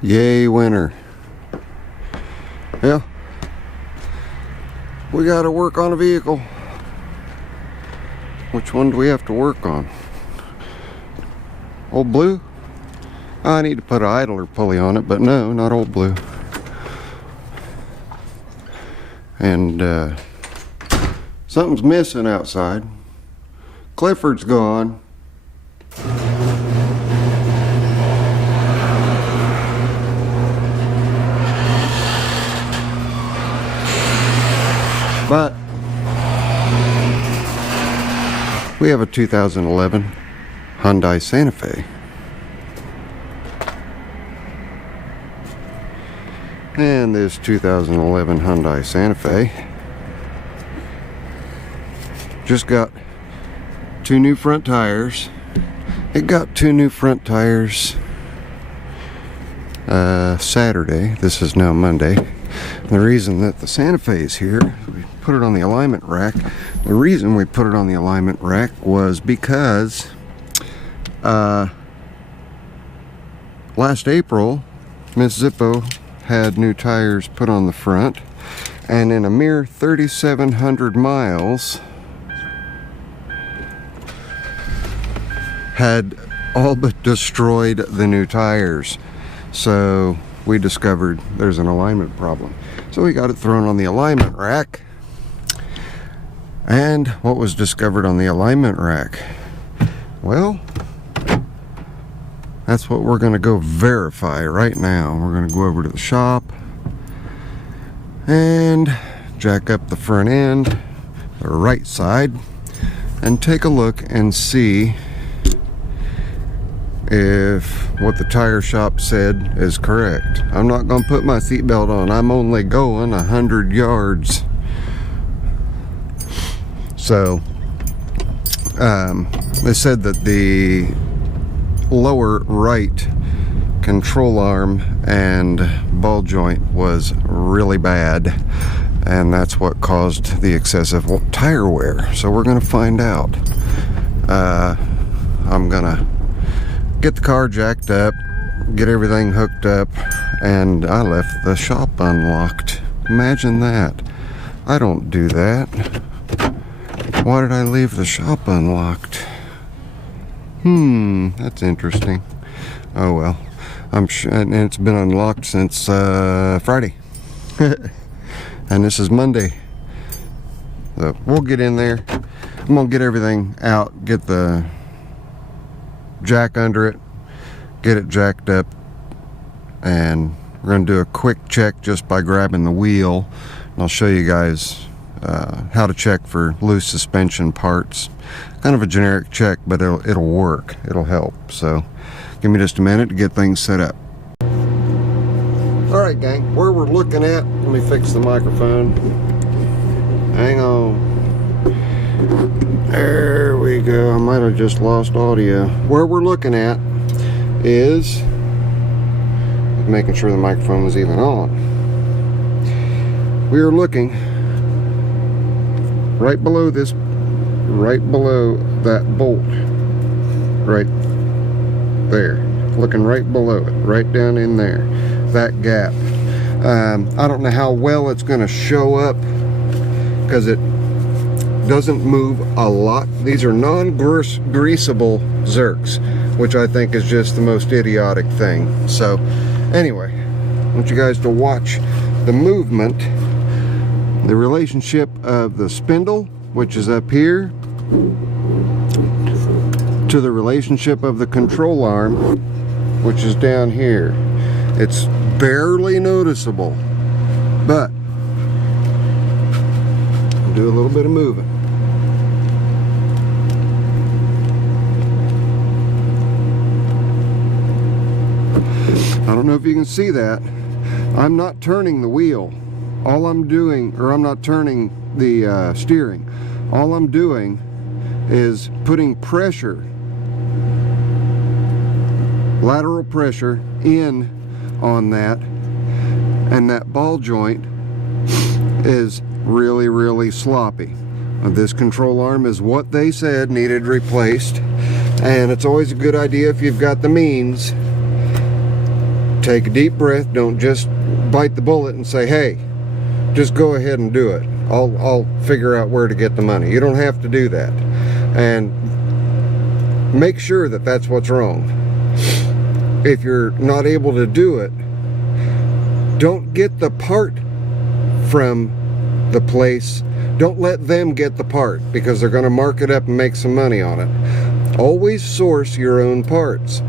Yay, winter. Yeah. We got to work on a vehicle. Which one do we have to work on? Old Blue? I need to put an idler pulley on it, but no, not Old Blue. And something's missing outside. Clifford's gone. But we have a 2011 Hyundai Santa Fe. And this 2011 Hyundai Santa Fe just got 2 new front tires. It got 2 new front tires Saturday. This is now Monday. And the reason that the Santa Fe is here, we put it on the alignment rack. The reason we put it on the alignment rack was because last April, Miss Zippo had new tires put on the front, and in a mere 3,700 miles had all but destroyed the new tires. So we discovered there's an alignment problem. So we got it thrown on the alignment rack. And what was discovered on the alignment rack? Well, that's what we're going to go verify right now. We're going to go over to the shop and jack up the front end, the right side, and take a look and see if what the tire shop said is correct. I'm not going to put my seatbelt on. I'm only going 100 yards. So they said that the lower right control arm and ball joint was really bad, and that's what caused the excessive tire wear. So we're going to find out. I'm gonna get the car jacked up, get everything hooked up, and I left the shop unlocked. Imagine that. I don't do that. Why did I leave the shop unlocked? That's interesting. Oh well, I'm sure, and it's been unlocked since Friday. And this is Monday. So we'll get in there. I'm gonna get everything out, get the jack under it, get it jacked up, and we're going to do a quick check just by grabbing the wheel. And I'll show you guys how to check for loose suspension parts. Kind of a generic check, but it'll work. It'll help. So give me just a minute to get things set up. Alright gang, where we're looking at, let me fix the microphone. Hang on. There we go. I might have just lost audio. Where we're looking at is making sure the microphone was even on. We are looking right below this, right below that bolt, right there. Looking right below it, right down in there, that gap. I don't know how well it's going to show up because it doesn't move a lot. These are non-greasable Zerks, which I think is just the most idiotic thing. So anyway, I want you guys to watch the movement, the relationship of the spindle, which is up here, to the relationship of the control arm, which is down here. It's barely noticeable, but I'll do a little bit of moving. I don't know if you can see that. I'm not turning the wheel. All I'm doing, or I'm not turning the steering. All I'm doing is putting pressure, lateral pressure in on that, and that ball joint is really, really sloppy. This control arm is what they said needed replaced, and it's always a good idea if you've got the means take a deep breath. Don't just bite the bullet and say, hey, just go ahead and do it. I'll figure out where to get the money. You don't have to do that. And make sure that that's what's wrong. If you're not able to do it, don't get the part from the place. Don't let them get the part, because they're going to mark it up and make some money on it. Always source your own parts.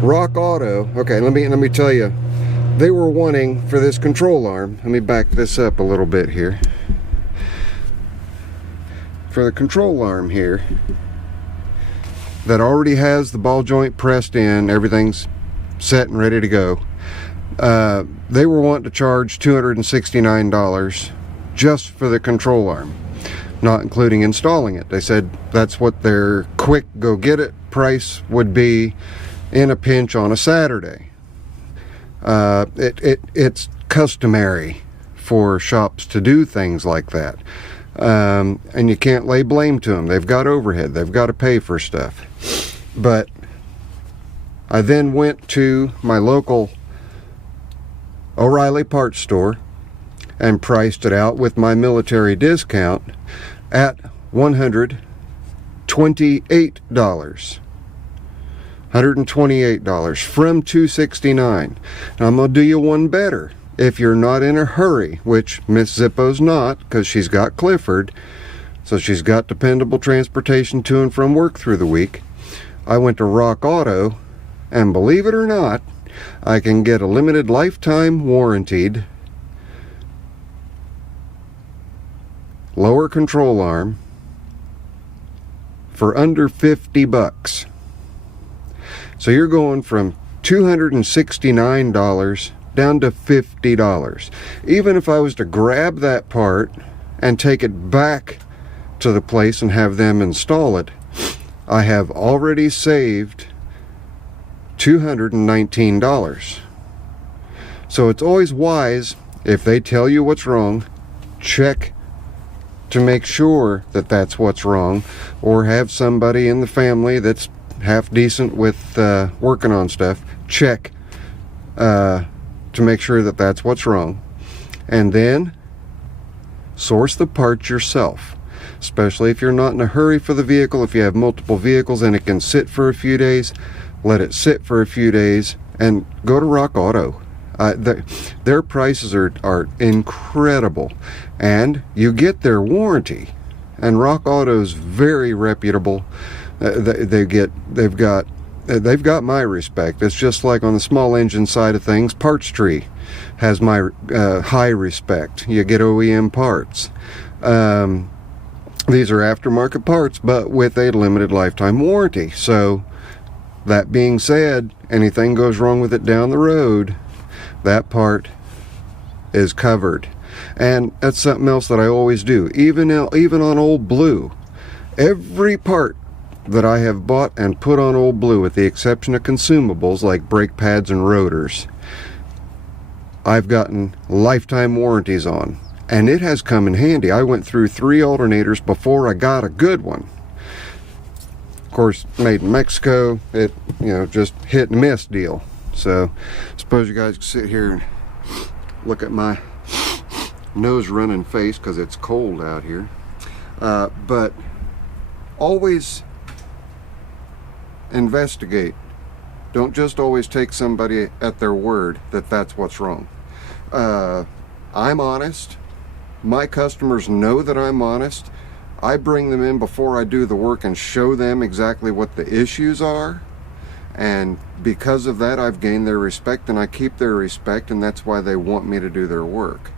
Rock Auto, okay, let me tell you, they were wanting for this control arm. Let me back this up a little bit here. For the control arm here, that already has the ball joint pressed in, everything's set and ready to go. They were wanting to charge $269 just for the control arm, not including installing it. They said that's what their quick go get it price would be in a pinch on a Saturday. It's customary for shops to do things like that. And you can't lay blame to them. They've got overhead. They've got to pay for stuff. But I then went to my local O'Reilly parts store and priced it out with my military discount at $128. $128 from $269. Now I'm going to do you one better. If you're not in a hurry, which Miss Zippo's not, because she's got Clifford, so she's got dependable transportation to and from work through the week, I went to Rock Auto, and believe it or not, I can get a limited lifetime warranted lower control arm for under $50. So you're going from $269 down to $50. Even if I was to grab that part and take it back to the place and have them install it, I have already saved $219. So it's always wise, if they tell you what's wrong, check to make sure that that's what's wrong, or have somebody in the family that's half decent with working on stuff check to make sure that that's what's wrong. And then source the parts yourself, especially if you're not in a hurry for the vehicle. If you have multiple vehicles and it can sit for a few days, let it sit for a few days and go to Rock Auto. Their prices are incredible, and you get their warranty, and Rock Auto's very reputable. They've got my respect. It's just like on the small engine side of things, Parts Tree has my high respect. You get OEM parts. These are aftermarket parts, but with a limited lifetime warranty. So that being said, anything goes wrong with it down the road, that part is covered. And that's something else that I always do. Even on Old Blue, every part that I have bought and put on Old Blue, with the exception of consumables like brake pads and rotors, I've gotten lifetime warranties on, and it has come in handy. I went through 3 alternators before I got a good one. Of course, made in Mexico, it, just hit and miss deal. So suppose you guys can sit here and look at my nose running face because it's cold out here. But always investigate. Don't just always take somebody at their word that that's what's wrong. I'm honest. My customers know that I'm honest. I bring them in before I do the work and show them exactly what the issues are. And because of that, I've gained their respect, and I keep their respect, and that's why they want me to do their work.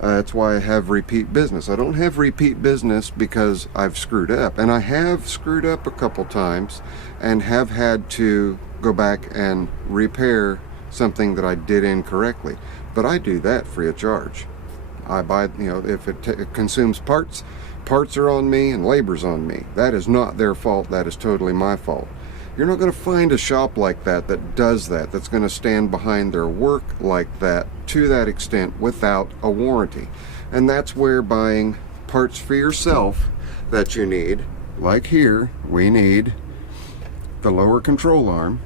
That's why I have repeat business. I don't have repeat business because I've screwed up. And I have screwed up a couple times and have had to go back and repair something that I did incorrectly. But I do that free of charge. I buy, if it consumes parts are on me and labor's on me. That is not their fault. That is totally my fault. You're not going to find a shop like that does that, that's going to stand behind their work like that to that extent without a warranty. And that's where buying parts for yourself that you need, like here, we need the lower control arm,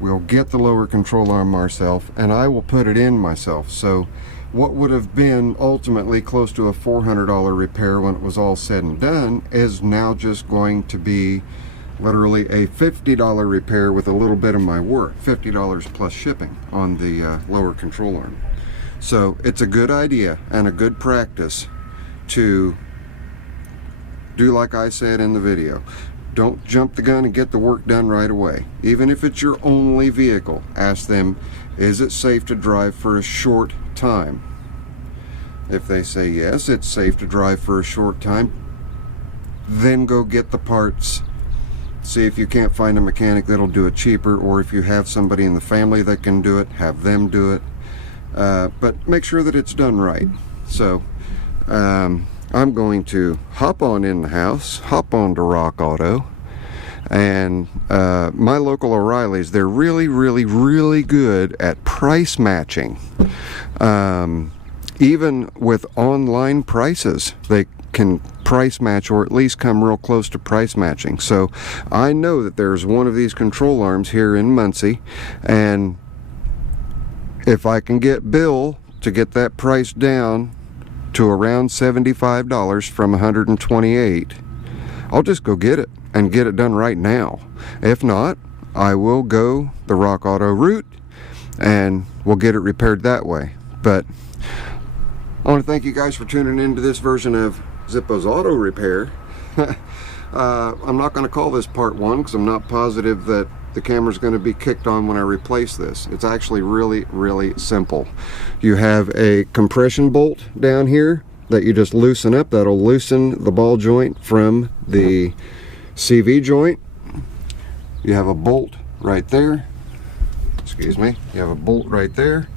we'll get the lower control arm ourselves, and I will put it in myself. So what would have been ultimately close to a $400 repair when it was all said and done is now just going to be literally a $50 repair with a little bit of my work. $50 plus shipping on the lower control arm. So it's a good idea and a good practice to do like I said in the video. Don't jump the gun and get the work done right away. Even if it's your only vehicle, ask them, is it safe to drive for a short time? If they say yes, it's safe to drive for a short time, then go get the parts. See if you can't find a mechanic that'll do it cheaper, or if you have somebody in the family that can do it, have them do it. But make sure that it's done right. So I'm going to hop on in the house, hop on to Rock Auto, and my local O'Reilly's, they're really good at price matching. Even with online prices, they can price match, or at least come real close to price matching. So I know that there's one of these control arms here in Muncie, and if I can get Bill to get that price down to around $75 from $128, I'll just go get it and get it done right now. If not, I will go the Rock Auto route and we'll get it repaired that way. But I want to thank you guys for tuning into this version of Zippo's Auto Repair. I'm not going to call this part 1 because I'm not positive that the camera's going to be kicked on when I replace this. It's actually really simple. You have a compression bolt down here that you just loosen up. That'll loosen the ball joint from the CV joint. You have a bolt right there. Excuse me. You have a bolt right there,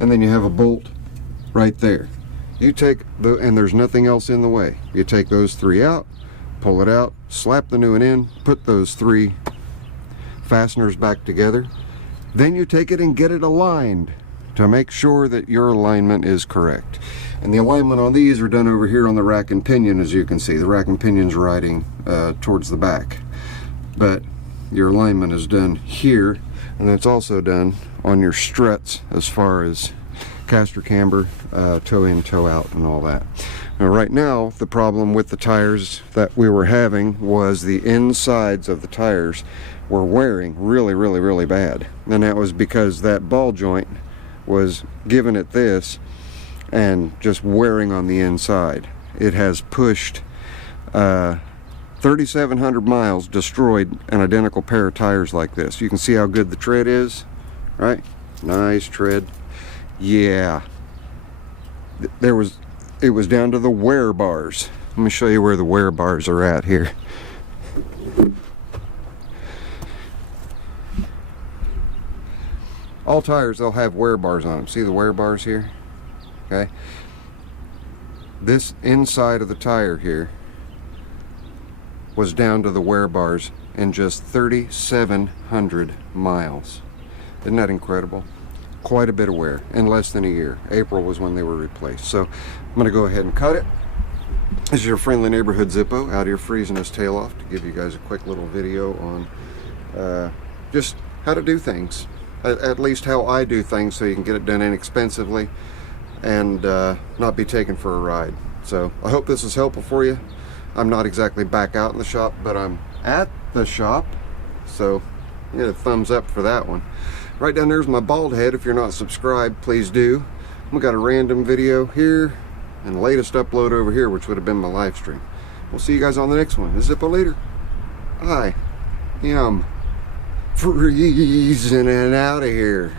and then you have a bolt right there. You take the, and there's nothing else in the way. You take those 3 out, pull it out, slap the new one in, put those 3 fasteners back together. Then you take it and get it aligned to make sure that your alignment is correct. And the alignment on these are done over here on the rack and pinion, as you can see. The rack and pinion's riding towards the back. But your alignment is done here, and it's also done on your struts as far as caster camber, toe in, toe out, and all that. Now right now, the problem with the tires that we were having was the insides of the tires were wearing really bad. And that was because that ball joint was giving it this and just wearing on the inside. It has pushed 3,700 miles, destroyed an identical pair of tires like this. You can see how good the tread is, right? Nice tread. Yeah, it was down to the wear bars. Let me show you where the wear bars are at here. All tires, they'll have wear bars on them. See the wear bars here? Okay. This inside of the tire here was down to the wear bars in just 3,700 miles. Isn't that incredible? Quite a bit of wear in less than a year. April was when they were replaced. So I'm going to go ahead and cut it. This is your friendly neighborhood Zippo out here freezing his tail off to give you guys a quick little video on just how to do things. At least how I do things, so you can get it done inexpensively and not be taken for a ride. So I hope this is helpful for you. I'm not exactly back out in the shop, but I'm at the shop, so get a thumbs up for that one. Right down there's my bald head. If you're not subscribed, please do. We got a random video here and the latest upload over here, which would have been my live stream. We'll see you guys on the next one. This is Zippo later. I am freezing and out of here.